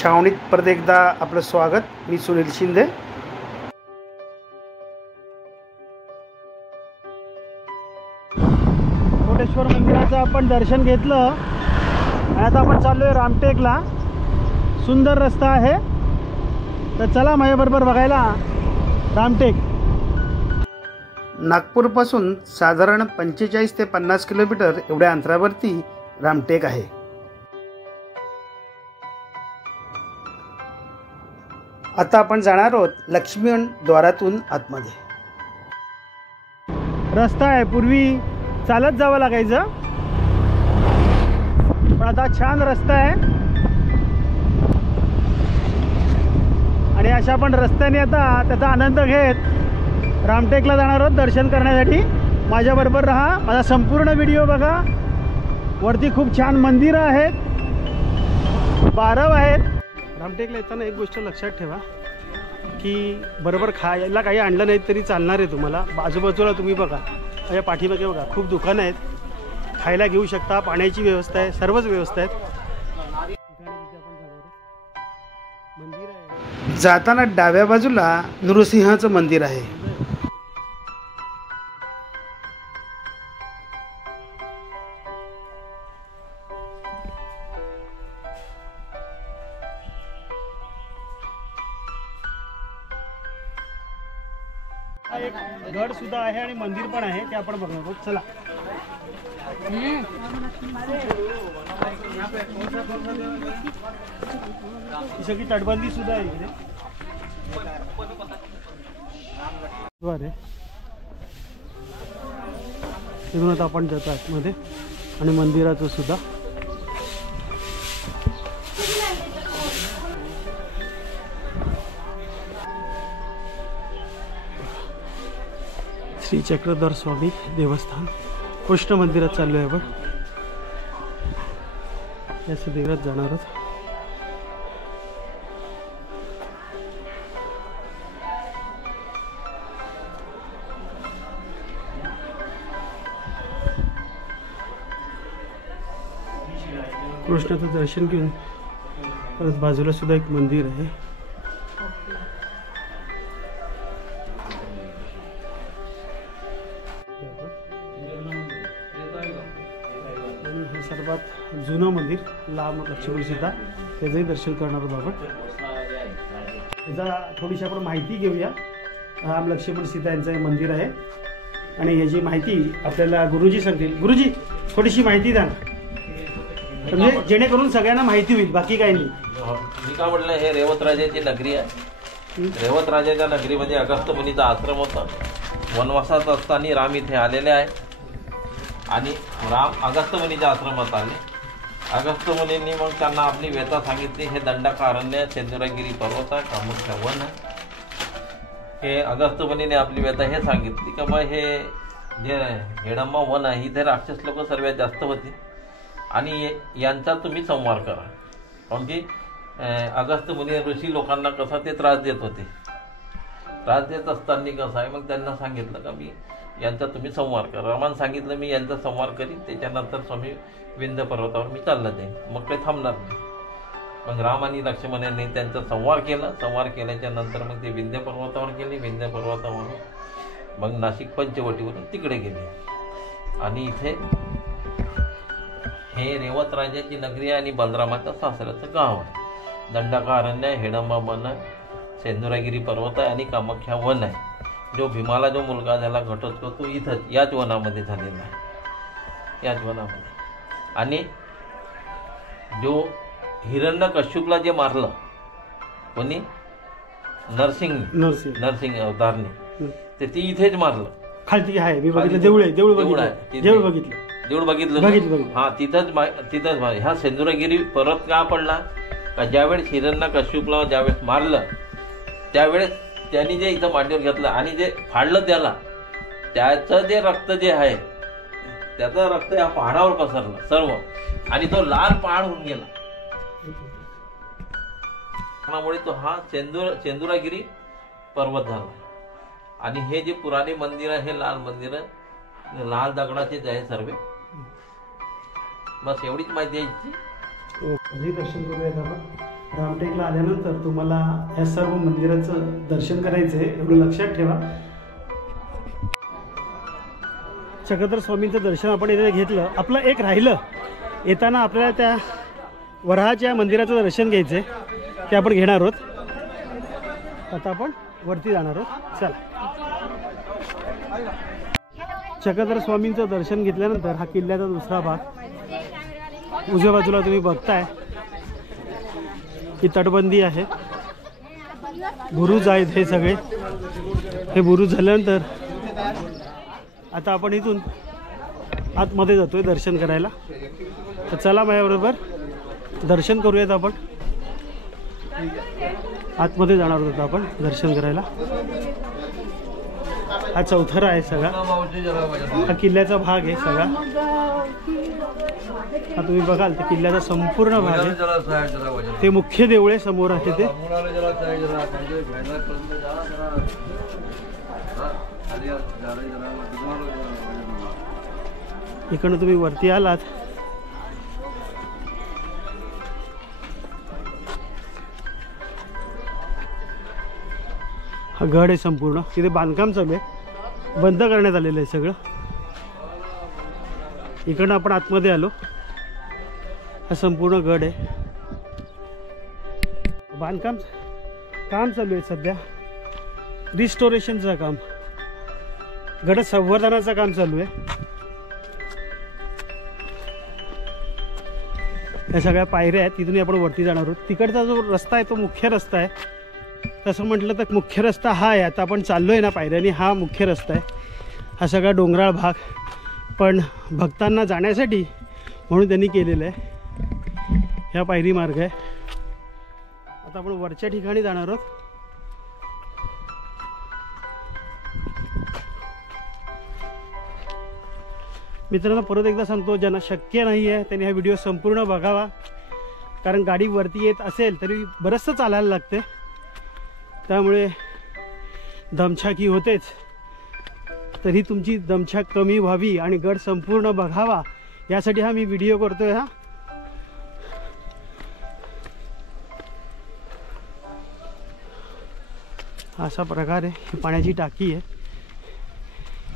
छावणीत परत एकदा आपलं स्वागत। मी सुनील शिंदे। कोटेश्वर मंदिराचं आपण दर्शन घेतलं आणि आता आपण चाललोय रामटेकला। सुंदर रस्ता आहे, तर चला माझ्याबरोबर बघायला रामटेक। नागपूरपासून साधारण 45 ते 50 किलोमीटर एवढ्या अंतरावरती रामटेक आहे। आता आपण जाणार आहोत लक्ष्मण द्वारातून आतमध्ये। रस्ता आहे, पूर्वी चालत जावं लागायचं, पण आता छान रस्ता आहे आणि अशा आपण रस्त्याने आता त्याचा आनंद घेत रामटेकला जाणार आहोत दर्शन करण्यासाठी। माझ्याबरोबर राहा, माझा संपूर्ण व्हिडिओ बघा। वरती खूप छान मंदिरं आहेत, बारव आहेत। रामटेकला येताना एक गोष्ट लक्षात ठेवा की बरोबर खायला काही आणलं नाही तरी चालणार आहे तुम्हाला। आजूबाजूला तुम्ही बघा, माझ्या पाठीमागे बघा, खूप दुकानं आहेत, खायला घेऊ शकता, पाण्याची व्यवस्था आहे, सर्वच व्यवस्था आहेत। जाताना डाव्या बाजूला नृसिंहाचं मंदिर आहे। एक गड सुद्धा आहे आणि मंदिर पण आहे, ते आपण बघणार आहोत। चला। ही सगळी तटबंदी सुद्धा आहे इकडे। तिथून आता आपण जातो आतमध्ये आणि मंदिराचं सुद्धा। श्री चक्रधर स्वामी देवस्थान कृष्ण मंदिरात चाललो आहे आपण। याचं देवळात जाणार आहोत। कृष्णाचं दर्शन घेऊन परत बाजूला सुद्धा एक मंदिर आहे। सर्वात जुनं मंदिर लांब लक्ष्मण सीता, त्याचंही दर्शन करणार आहोत आपण। त्याचा थोडीशी आपण माहिती घेऊया। राम लक्ष्मण सीता यांचं हे मंदिर आहे आणि याची माहिती आपल्याला गुरुजी सांगतील। गुरुजी, थोडीशी माहिती द्या ना, म्हणजे जेणेकरून सगळ्यांना माहिती होईल, बाकी काही नाही। मी काय म्हटलं, हे रेवत राजाची नगरी आहे। रेवत राजाच्या नगरीमध्ये अगस्त्य मुनीचा आश्रम होता। वनवासात असताना राम इथे आलेले आहे आणि राम अगस्त्य मुनीच्या आश्रमात आले। अगस्त्य मुनींनी मग त्यांना आपली व्यथा सांगितली। हे दंडकारण्य, सेंदुरागिरी पर्वत आहे, कामुख्या वन आहे। हे अगस्त्य मुनीने आपली व्यथा हे सांगितली की मग हे जे हेडंबा वन आहे, इथे राक्षस लोक सर्वात जास्त होते आणि यांचा तुम्ही संहार करा। कारण की अगस्त्य मुनी ऋषी लोकांना कसा ते त्रास देत होते। त्रास देत असताना कसं आहे, मग त्यांना सांगितलं का मी यांचा तुम्ही संहार करा। रामानं सांगितलं मी यांचा संहार करीन, त्याच्यानंतर स्वामी विंध्य पर्वतावर मी चालला जाईन, मग काही थांबणार नाही। मग राम आणि लक्ष्मण यांनी त्यांचा संहार केला। संहार केल्याच्या नंतर मग ते विंध्य पर्वतावर गेले। विंध्य पर्वतावरून मग नाशिक पंचवटीवरून तिकडे गेले आणि इथे हे रेवत राजाची नगरी आहे आणि बलरामाच्या सासऱ्याचं गाव आहे। दंडकारण्य, हेडंबा वन आहे, सेंदुरागिरी पर्वत आहे आणि कामाख्या वन आहे। जो भीमाला जो मुलगा झाला घटोत्कच, तो इथंच याच वनामध्ये झालेला आहे, याच वनामध्ये। आणि जो हिरण्यकश्यपला जे मारलं कोणी, नरसिंह अवतारने, ते ती इथेच मारलं। खालती आहे, मी बघितलं, देऊळ आहे, देऊळ बघितलं। हा, तिथंच ह्या सेंदुरागिरी पर्वत का पडला का, ज्यावेळेस हिरण्यकश्यपला ज्यावेळेस मारलं त्यावेळेस त्यांनी जे इथं मांडीवर घेतलं आणि जे फाडलं त्याला, त्याचं जे रक्त जे आहे, त्याचं रक्त या पहाडावर पसरलं सर्व आणि तो लाल पहाड होऊन गेला। त्यामुळे तो हा सेंदुरागिरी पर्वत झाला। आणि हे जे पुराणे मंदिर आहे, हे लाल मंदिर लाल दगडाचेच आहे सर्व। बस एवढीच माहिती आहे। दर्शन करूयात आपण रामटेकला आल्यानंतर तुम्हाला या सर्व मंदिराचं दर्शन करायचं आहे, एवढं लक्षात ठेवा. चक्रधर स्वामींचं दर्शन आपण इथे घेतलं. आपलं एक राहिलं, येताना आपल्याला त्या वराहाच्या मंदिराचं दर्शन घ्यायचं आहे, ते आपण घेणार आहोत. आता आपण वरती जाणार आहोत. चला. चक्रधर स्वामींचं दर्शन घेतल्यानंतर हा किल्ल्याचा दुसरा भाग. उजव्या बाजूला तुम्ही बघताय ही तटबंदी आहे, बुरुज आहेत हे सगळे. हे बुरुज झाल्यानंतर आता आपण इथून आतमध्ये जातोय दर्शन करायला. तर चला माझ्याबरोबर दर्शन करूयात. आपण आतमध्ये जाणार होतो आपण दर्शन करायला. हा चौथरा आहे सगळा, हा किल्ल्याचा भाग आहे सगळा. हा तुम्ही बघाल तर किल्ल्याचा संपूर्ण भाग आहे. ते मुख्य देऊळ समोर आहे ते. इकडनं तुम्ही वरती आलात हा गड आहे संपूर्ण. तिथे बांधकाम चालू आहे, बंद करण्यात आलेलं आहे सगळं. इकडनं आपण आतमध्ये आलो. हा संपूर्ण गड आहे, बांधकाम काम चालू आहे सध्या, रिस्टोरेशनचं काम, गड संवर्धनाचं काम चालू आहे. या सगळ्या पायऱ्या आहेत, तिथून आपण वरती जाणार आहोत. तिकडचा जो रस्ता आहे तो मुख्य रस्ता आहे. तसं म्हटलं तर मुख्य रस्ता हा आहे. आता आपण चाललो आहे ना पायऱ्याने, हा मुख्य रस्ता आहे. हा सगळा डोंगराळ भाग, पण भक्तांना जाण्यासाठी म्हणून त्यांनी केलेलं आहे. ह्या पायरी मार्ग आहे. आता आपण वरच्या ठिकाणी जाणार आहोत. मित्रांनो परत एकदा सांगतो, ज्यांना शक्य नाही आहे त्यांनी हा व्हिडिओ संपूर्ण बघावा. कारण गाडी वरती येत असेल तरी बरंचसं चालायला लागते, त्यामुळे दमछाकी होतेच. तरी तुमची दमछाक कमी व्हावी आणि गड संपूर्ण बघावा यासाठी हा मी व्हिडिओ करतोय. हा असा प्रकारे ही पाण्याची टाकी आहे,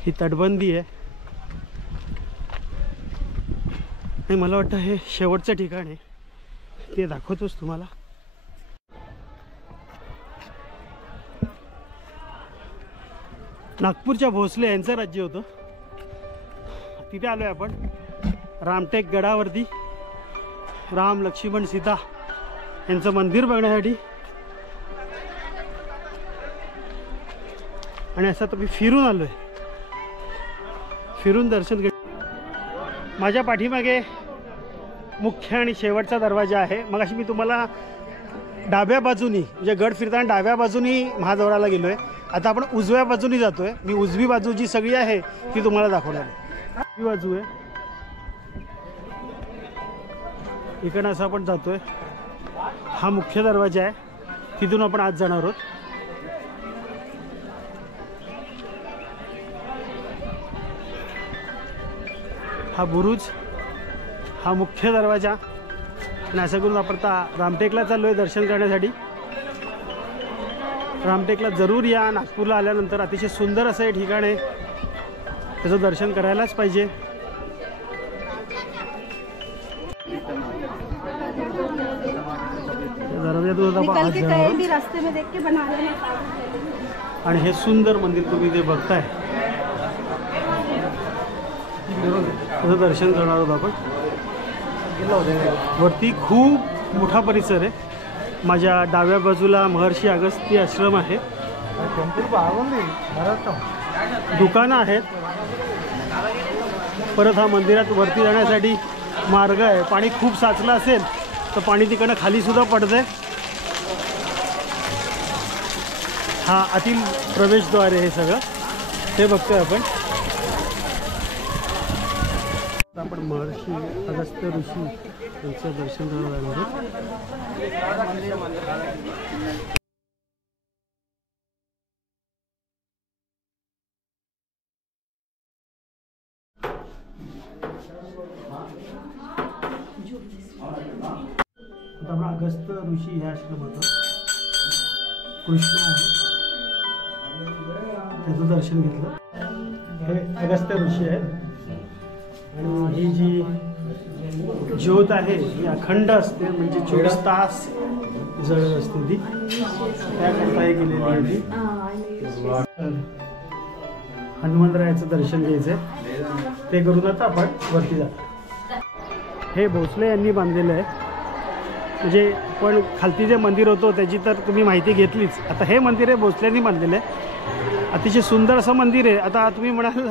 ही तटबंदी आहे. आणि मला वाटतं हे शेवटचं ठिकाण आहे, ते दाखवतोच तुम्हाला. नागपूरच्या भोसले यांचं राज्य होतं. तिथे आलोय आपण रामटेक गडावरती. राम लक्ष्मण सीता यांचं मंदिर बघण्यासाठी. आणि असं तर मी फिरून आलोय, फिरून दर्शन घेतलं. माझ्या पाठीमागे मुख्य आणि शेवटचा दरवाजा आहे. मग अशी मी तुम्हाला डाव्या बाजूनी म्हणजे गड फिरताना डाव्या बाजूनी महाद्वाराला गेलो आहे. आता आपण उजव्या बाजूनी जातोय. मी उजवी बाजू जी सगळी आहे ती तुम्हाला दाखवणार आहे. उजवी बाजू आहे, इकडनं असं आपण जातोय. हा मुख्य दरवाजा आहे, तिथून आपण आत जाणार आहोत. हा बुरुज, हा मुख्य दरवाजा. आणि असं करून आपण आता रामटेकला चाललो आहे दर्शन करण्यासाठी. रामटेकला जरूर या. नागपूरला आल्यानंतर अतिशय सुंदर असं हे ठिकाण आहे, त्याचं दर्शन करायलाच पाहिजे. आणि हे सुंदर मंदिर तुम्ही जे बघताय त्याचं दर्शन करणार आहोत आपण. वरती खूप मोठा परिसर आहे. माझ्या डाव्या बाजूला महर्षी अगस्त्य आश्रम आहे, दुकानं आहेत. परत हा मंदिरात वरती जाण्यासाठी मार्ग आहे. पाणी खूप साचलं असेल तर पाणी तिकडनं खाली सुद्धा पडतंय. हा आतील प्रवेशद्वार आहे हे सगळं, ते बघतोय आपण. आपण महर्षी अगस्त्य ऋषी यांचं दर्शन करायला जाणार आहोत. आता आपण अगस्त्य ऋषी ह्या आश्रमाचा कृष्ण आहे, त्याचं दर्शन घेतलं. हे अगस्त्य ऋषी आहेत आणि ही जी ज्योत आहे ही अखंड असते, म्हणजे 24 तास जळत असते ती, त्याकरता हे केलेली आहे ती. हनुमंतरायाचं दर्शन घ्यायचं ते करून आता आपण वरती जातो. हे भोसले यांनी बांधलेलं आहे, म्हणजे पण खालती जे मंदिर होतं त्याची तर तुम्ही माहिती घेतलीच. आता हे मंदिर आहे भोसल्यांनी बांधलेलं आहे, अतिशय सुंदर असं मंदिर आहे. आता तुम्ही म्हणाल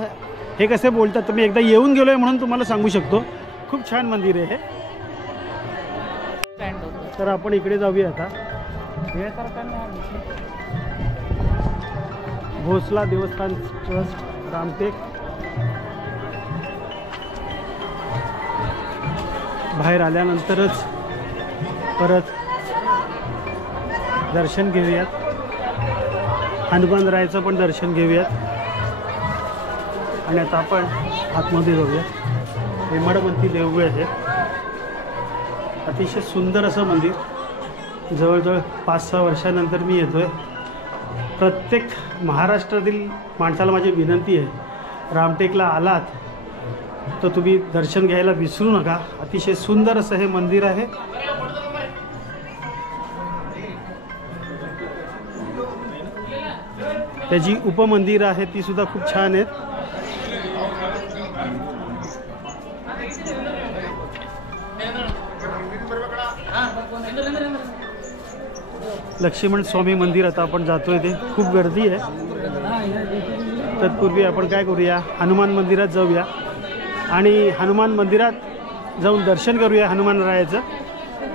हे कसे बोलतात, तर मी एकदा येऊन गेलो आहे म्हणून तुम्हाला सांगू शकतो. खूप छान मंदिर आहे हे. तर आपण इकडे जाऊया आता. भोसला देवस्थान ट्रस्ट रामटेक. बाहेर आल्यानंतरच परत दर्शन घेऊयात, हनुमानरायाचं पण दर्शन घेऊयात आणि आता आपण आतमध्ये जाऊया. हेमाडपंथी देऊळ आहे, अतिशय सुंदर असं मंदिर. जवळजवळ 5-6 वर्षानंतर मी येतो आहे. प्रत्येक महाराष्ट्रातील माणसाला माझी विनंती आहे, रामटेकला आलात तर तुम्ही दर्शन घ्यायला विसरू नका. अतिशय सुंदर असं हे मंदिर आहे. त्याची उपमंदिरं आहेत ती सुद्धा खूप छान आहेत. लक्ष्मण स्वामी मंदिर आता आपण जातोय, ते खूप गर्दी आहे. तत्पूर्वी आपण काय करूया, हनुमान मंदिरात जाऊया आणि हनुमान मंदिरात जाऊन दर्शन करूया हनुमानरायाचं.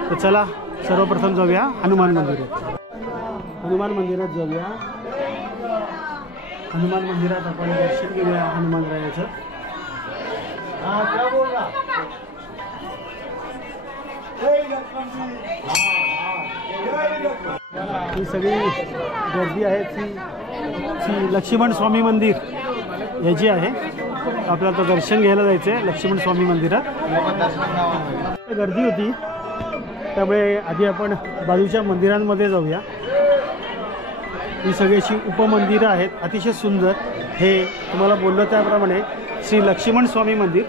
तर चला सर्वप्रथम जाऊया हनुमान मंदिरात. हनुमान मंदिरात जाऊया. हनुमान मंदिरात आपण दर्शन घेऊया हनुमानरायाचं. ही सगळी गर्दी आहे ती लक्ष्मण स्वामी मंदिर याची आहे. आपल्याला तर दर्शन घ्यायला जायचं आहे लक्ष्मण स्वामी मंदिरात. गर्दी होती त्यामुळे आधी आपण बाजूच्या मंदिरांमध्ये जाऊया. ही सगळी अशी उपमंदिरं आहेत, अतिशय सुंदर. हे तुम्हाला बोललो त्याप्रमाणे श्री लक्ष्मण स्वामी मंदिर.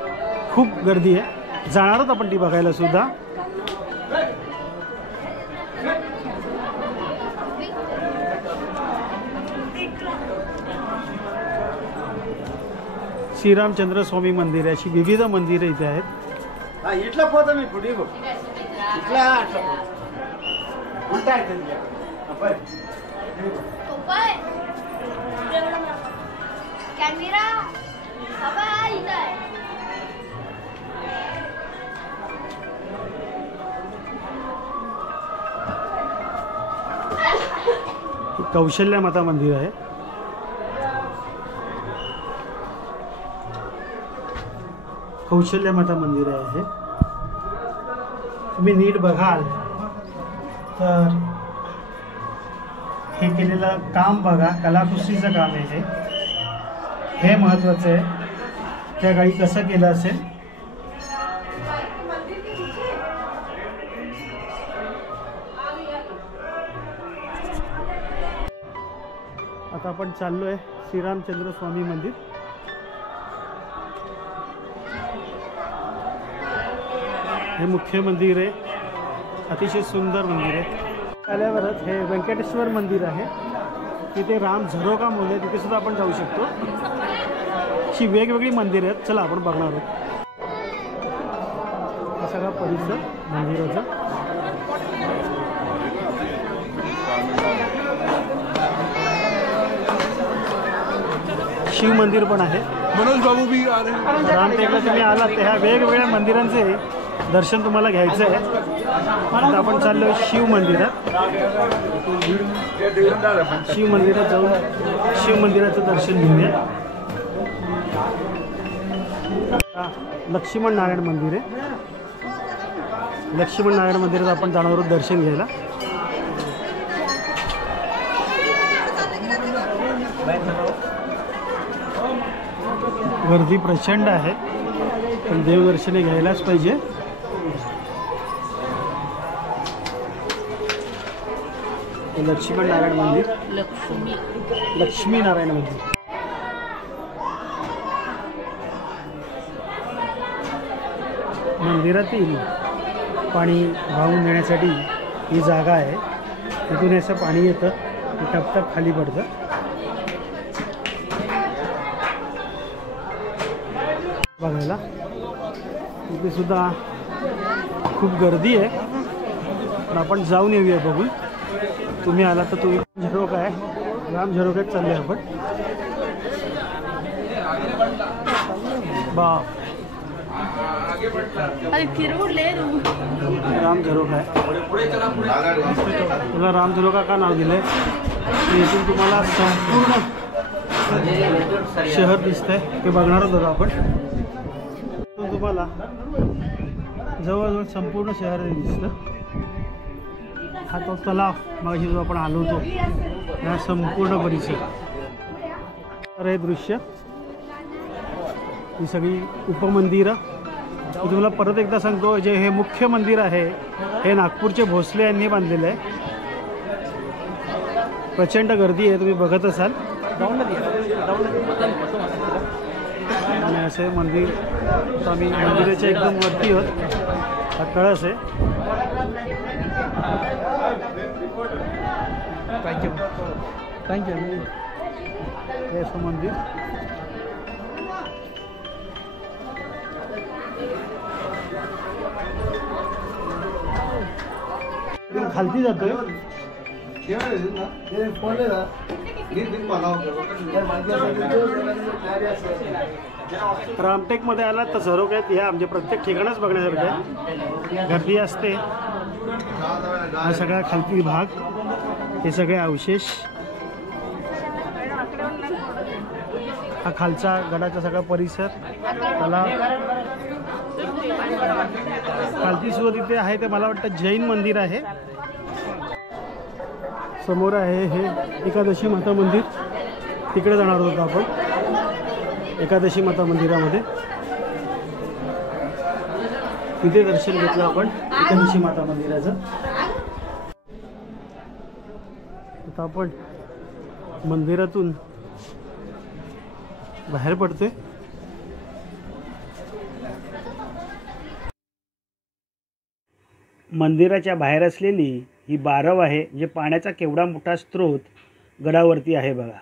खूप गर्दी आहे, जाणार आहोत आपण ती बघायला सुद्धा. श्रीरामचंद्र स्वामी मंदिर आहे. अशी विविध मंदिरं इथे आहेत. इथला पोता मी पुढे बघ इथला उलटा आहे कॅमेरा बाबा इथं आहे. कौशल्या माता मंदिर आहे. कौशल्या माता मंदिर आहे हे. तुम्ही नीट बघाल तर हे केलेलं काम बघा, कलाकुसरीचं काम आहे हे महत्त्वाचं आहे. त्या काळी कसं केलं असेल. आता आपण चाललो आहे श्रीरामचंद्र स्वामी मंदिर. हे मुख्य मंदिर आहे, अतिशय सुंदर मंदिर आहे. आल्यावरच हे व्यंकटेश्वर मंदिर आहे, तिथे राम झरोखा मोल आहे, तिथे सुद्धा आपण जाऊ शकतो. अशी वेगवेगळी मंदिरं आहेत, चला आपण बघणार आहोत. हा सगळा परिसर मंदिराचा. शिव मंदिर पण आहे. मनोज बाबू भी आ रहे हैं. रामटेकला तुम्ही आलात तर ह्या वेगवेगळ्या मंदिरांचे दर्शन तुम्हाला घ्यायचं आहे. आता आपण चाललो शिव मंदिरात. शिव मंदिरात जाऊन शिव मंदिराचं दर्शन घेऊया. लक्ष्मण नारायण मंदिर आहे. लक्ष्मण नारायण मंदिरात आपण जाणार आहोत दर्शन घ्यायला. गर्दी प्रचंड आहे, पण देवदर्शने घ्यायलाच पाहिजे. हे लक्ष्मीनारायण मंदिर, लक्ष्मीनारायण मंदिर. मंदिरातील पाणी वाहून नेण्यासाठी ही जागा आहे. तिथून असं पाणी येतं, टपटप खाली पडतं. बघायला इथे सुद्धा खूप गर्दी आहे, पण आपण जाऊन येऊया बघून. तुम्ही आला तर तुम्ही झरोका आहे, राम झरोक्यात चालले आपण. बा राम झरोका आहे. त्याला राम झरोका का नाव दिलं आहे? इथून तुम्हाला संपूर्ण शहर दिसतंय, ते बघणार होतो आपण. तुम्हाला जवळजवळ संपूर्ण शहर दिसतं. हा तो तलाव मागाशी जो आपण आलो होतो, हा संपूर्ण परिसर. तर हे दृश्य, ही सगळी उपमंदिरं. मी तुम्हाला परत एकदा सांगतो, जे हे मुख्य मंदिर आहे हे नागपूरचे भोसले यांनी बांधलेलं आहे. प्रचंड गर्दी आहे, तुम्ही बघत असाल. आणि असे मंदिर, आता आम्ही मंदिराच्या एकदम वरती आहोत. हा कळस आहे. थँक्यू. हे असं मंदिर. खालती जातोय. रामटेकमध्ये आला तर झरोक्यात या, म्हणजे प्रत्येक ठिकाणच बघण्यासारखं आहे. गर्दी असते. हा सगळा खालती भाग, हे सगळे अवशेष, हा खालचा गडाचा सगळा परिसर. त्याला खालती सुद्धा तिथे आहे, ते मला वाटतं जैन मंदिर आहे. समोर आहे हे एकादशी माता मंदिर. तिकडे जाणार होतो आपण, एकादशी माता मंदिरामध्ये. तिथे दर्शन घेतलं आपण एकादशी माता मंदिराचं. आता आपण मंदिरातून बाहेर पडतोय. मंदिराच्या बाहेर असलेली ही बारव आहे, जे पाण्याचा केवढा मोठा स्रोत गडावरती आहे बघा.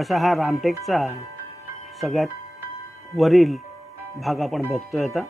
असा हा रामटेकचा सगळ्यात वरील भाग आपण बघतोय आता.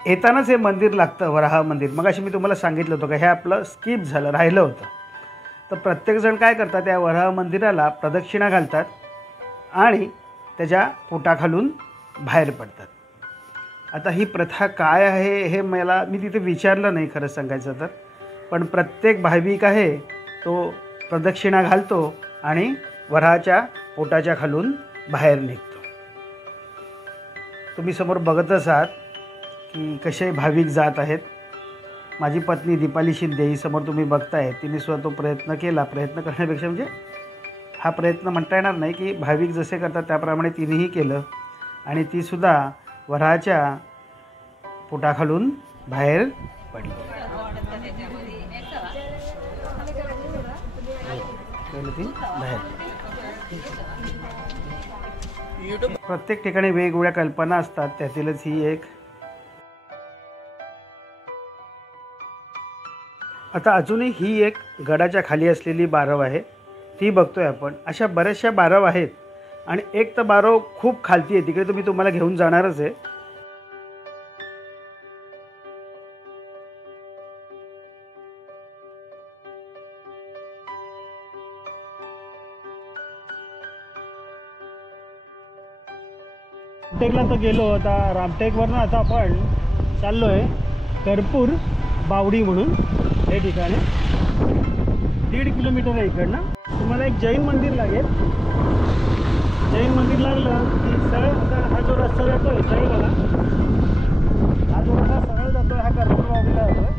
येतानाच हे मंदिर लागतं, वराह मंदिर. मग अशी मी तुम्हाला सांगितलं होतं का हे आपलं स्किप झालं, राहिलं होतं. तर प्रत्येकजण काय करतात, या वराह मंदिराला प्रदक्षिणा घालतात आणि त्याच्या पोटाखालून बाहेर पडतात. आता ही प्रथा काय आहे हे मी तिथे विचारलं नाही खरं सांगायचं तर. पण प्रत्येक भाविक आहे तो प्रदक्षिणा घालतो आणि वराहाच्या पोटाच्या खालून बाहेर निघतो. तुम्ही समोर बघतच आहात की कसे भाविक जात आहेत. माझी पत्नी दीपाली शिंदे ही समोर तुम्ही बघताय, तिने सुद्धा तो प्रयत्न केला. प्रयत्न करण्यापेक्षा म्हणजे हा प्रयत्न म्हणता येणार नाही, की भाविक जसे करतात त्याप्रमाणे तिनेही केलं आणि तीसुद्धा वराहाच्या पोटाखालून बाहेर पडली. बाहेर प्रत्येक ठिकाणी वेगवेगळ्या कल्पना असतात, त्यातीलच ही एक. आता अजूनही ही एक गडाच्या खाली असलेली बारव आहे, ती बघतोय आपण. अशा बऱ्याचशा बारव आहेत आणि एक तर बारव खूप खालती आहे, तिकडे तुम्ही तुम्हाला घेऊन जाणारच आहे. रामटेकला तर गेलो. आता रामटेकवरनं आता आपण चाललो आहे कर्पूर बावडी म्हणून हे ठिकाण आहे. 1.5 किलोमीटर आहे इकडनं. तुम्हाला एक जैन मंदिर लागेल. जैन मंदिर लागलं की सरळ आता हा जो रस्ता जातोय सरळ बघा, हा जो रस्ता सरळ जातोय हा कर्पूर बावडीला जातोय.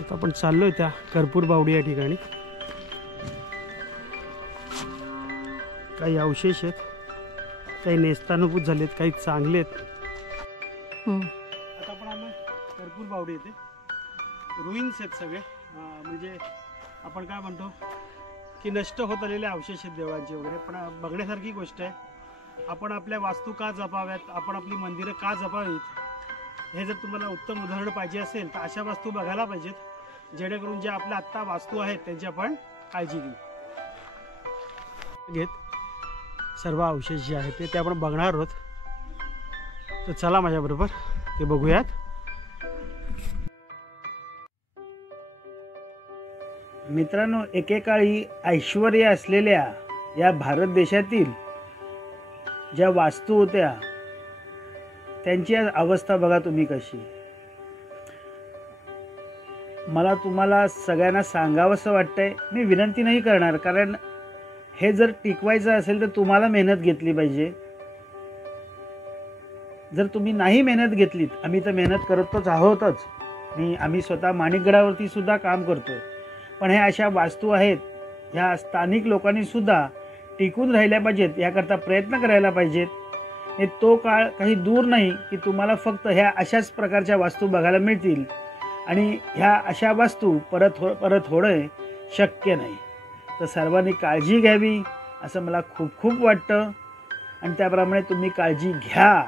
आता आपण चाललोय त्या कर्पूर बावडी या ठिकाणी. काही अवशेष आहेत, काही नेस्तानुभूत झालेत, काही चांगले आहेत. आता आपण आलो कर्पूर बावडी येते. रुईन्स आहेत सगळे, म्हणजे आपण काय म्हणतो की नष्ट होत आलेले अवशेष आहेत देवांचे वगैरे. पण बघण्यासारखी गोष्ट आहे. आपण आपल्या वास्तू का जपाव्यात, आपण आपली मंदिरं का जपावीत, हे जर तुम्हाला उत्तम उदाहरण पाहिजे असेल तर अशा वास्तू बघायला पाहिजेत, जेणेकरून ज्या आपल्या आत्ता वास्तू आहेत त्यांची आपण काळजी घेत सर्व अवशेष जे आहेत ते आपण बघणार आहोत. तर चला माझ्याबरोबर ते बघूयात. मित्रांनो, एकेकाळी ऐश्वर्य असलेल्या या भारत देशातील ज्या वास्तू होत्या त्यांची अवस्था बघा तुम्ही कशी. मला तुम्हाला सगळ्यांना सांगावंसं वाटतंय. मी विनंती नाही करणार, कारण हे जर टिकवायचं असेल तर तुम्हाला मेहनत घेतली पाहिजे. जर तुम्ही नाही मेहनत घेतलीत, आम्ही तर मेहनत करतच आहोतच, आम्ही स्वतः माणिकगडावरती सुद्धा काम करतोय, पण हे अशा वास्तू आहेत ह्या स्थानिक लोकांनी सुद्धा टिकून राहिल्या पाहिजेत, याकरता प्रयत्न करायला पाहिजेत. हे तो काळ काही दूर नाही की तुम्हाला फक्त ह्या अशाच प्रकारच्या वास्तू बघायला मिळतील आणि ह्या अशा वास्तू परत होणं शक्य नाही. तर सर्वांनी काळजी घ्यावी असं मला खूप वाटतं आणि त्याप्रमाणे तुम्ही काळजी घ्या.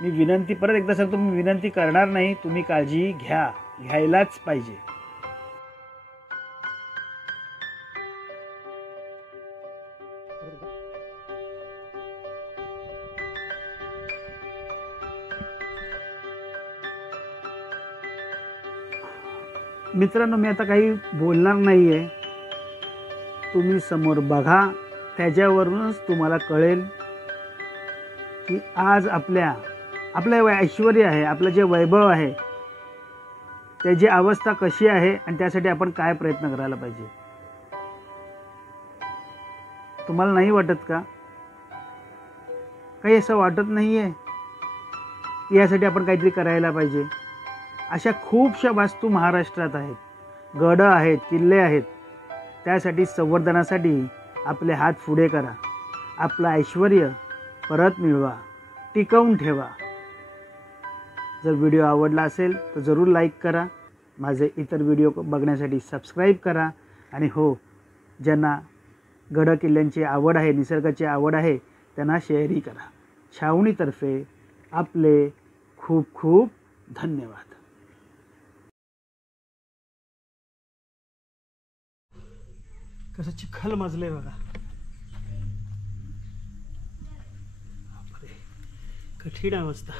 मी विनंती परत एकदा सांगतो, मी विनंती करणार नाही, तुम्ही काळजी घ्यायलाच पाहिजे. मित्रांनो, मी आता काही बोलणार नाही आहे. तुम्ही समोर बघा, त्याच्यावरूनच तुम्हाला कळेल की आज आपलं ऐश्वर्य आहे, आपलं जे वैभव आहे त्याची अवस्था कशी आहे आणि त्यासाठी आपण काय प्रयत्न करायला पाहिजे. तुम्हाला नाही वाटत का? काही असं वाटत नाही आहे की यासाठी आपण काहीतरी करायला पाहिजे. अशा खूपशा वास्तू महाराष्ट्रात आहेत, गड आहेत, किल्ले आहेत. त्यासाठी संवर्धनासाठी आपले हात पुढे करा. आपलं ऐश्वर्य परत मिळवा, टिकवून ठेवा. जर व्हिडिओ आवडला असेल तर जरूर लाईक करा. माझे इतर व्हिडिओ बघण्यासाठी सबस्क्राईब करा. आणि हो, ज्यांना गड किल्ल्यांची आवड आहे, निसर्गाची आवड आहे, त्यांना शेअरही करा. छावणीतर्फे आपले खूप धन्यवाद. कसं चिखल मजले बघा. कठीण अवस्था.